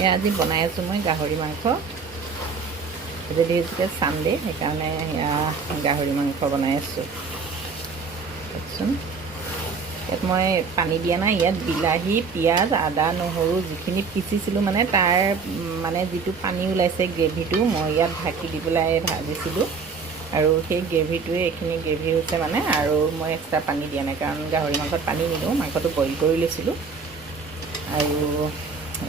এয়া আজি বনাই আছোঁ মই গাহৰি মাংস। যদি চানডে সেইকাৰণে এয়া গাহৰি মাংস বনাই আছোঁ। দেখোন ইয়াত মই পানী দিয়া নাই, ইয়াত বিলাহী, পিঁয়াজ, আদা, নহৰু যিখিনি পিচিছিলোঁ মানে তাৰ মানে যিটো পানী ওলাইছে গ্ৰেভিটো মই ইয়াত ঢাকি দি পেলাই ভাজিছিলোঁ। আৰু সেই গ্ৰেভিটোৱে এইখিনি গ্ৰেভি হৈছে মানে, আৰু মই এক্সট্ৰা পানী দিয়া নাই কাৰণ গাহৰি মাংসত পানী নিদিওঁ, মাংসটো বইল কৰি লৈছিলোঁ। আৰু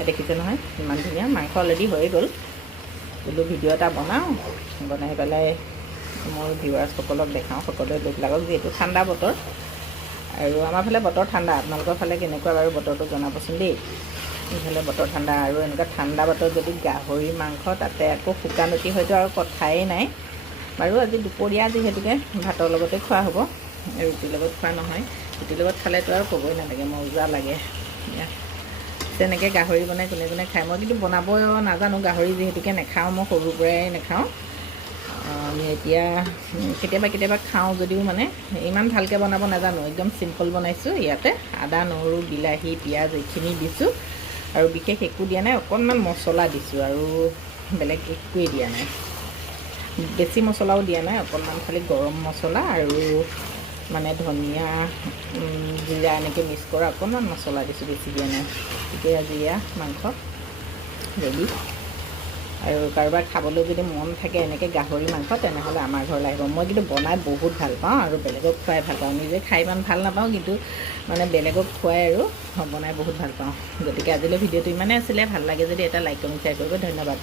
দেখিছে নহয় ইমান ধুনীয়া মাংস অলৰেডি হৈ গ'ল। বোলো ভিডিঅ' এটা বনাওঁ, বনাই পেলাই মোৰ ভিউৱাৰ্ছসকলক দেখাওঁ, সকলোৱে লোক লাগক, যিহেতু ঠাণ্ডা বতৰ। আৰু আমাৰ ফালে বতৰ ঠাণ্ডা, আপোনালোকৰ ফালে কেনেকুৱা বাৰু বতৰটো জনাবচোন দেই। এইফালে বতৰ ঠাণ্ডা, আৰু এনেকুৱা ঠাণ্ডা বতৰ যদি গাহৰি মাংস তাতে আকৌ শুকান ৰুটি হয়তো আৰু কথাই নাই বাৰু। আজি দুপৰীয়া যিহেতুকে ভাতৰ লগতে খোৱা হ'ব, ৰুটিৰ লগত খোৱা নহয়। ৰুটিৰ লগত খালেতো আৰু ক'বই নালাগে, মজা লাগে। তেনেকৈ গাহৰি বনাই কোনে কোনে খায়, মই কিন্তু বনাব নাজানো। গাহৰি যিহেতুকে নাখাওঁ, মই সৰুৰ পৰাই নাখাওঁ। এতিয়া কেতিয়াবা খাওঁ যদিও মানে ইমান ভালকৈ বনাব নাজানো, একদম চিম্পল বনাইছোঁ। ইয়াতে আদা, নহৰু, বিলাহী, পিঁয়াজ এইখিনি দিছোঁ, আৰু বিশেষ একো দিয়া নাই। অকণমান মছলা দিছোঁ আৰু বেলেগ একোৱেই দিয়া নাই, বেছি মছলাও দিয়া নাই। অকণমান খালি গৰম মছলা আৰু মানে ধনিয়া, জিৰা এনেকৈ মিক্স কৰা অকণমান মছলা দিছোঁ, বেছি দিয়া নাই। তেতিয়া আজি এয়া মাংস ৰেডি। আৰু কাৰোবাৰ খাবলৈ যদি মন থাকে এনেকৈ গাহৰি মাংস, তেনেহ'লে আমাৰ ঘৰলৈ আহিব। মই কিন্তু বনাই বহুত ভাল পাওঁ আৰু বেলেগক খুৱাই ভাল পাওঁ। নিজে খাই ইমান ভাল নাপাওঁ, কিন্তু মানে বেলেগক খুৱাই আৰু বনাই বহুত ভাল পাওঁ। গতিকে আজিলৈ ভিডিঅ'টো ইমানেই আছিলে। ভাল লাগে যদি এটা লাইক কমেণ্ট শ্বেয়াৰ কৰিব, ধন্যবাদ।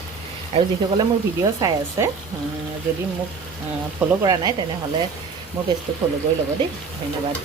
আৰু যিসকলে মোৰ ভিডিঅ' চাই আছে, যদি মোক ফ'ল' কৰা নাই তেনেহ'লে মোৰ পেজটো ফ'ল' কৰি ল'ব দেই, ধন্যবাদ।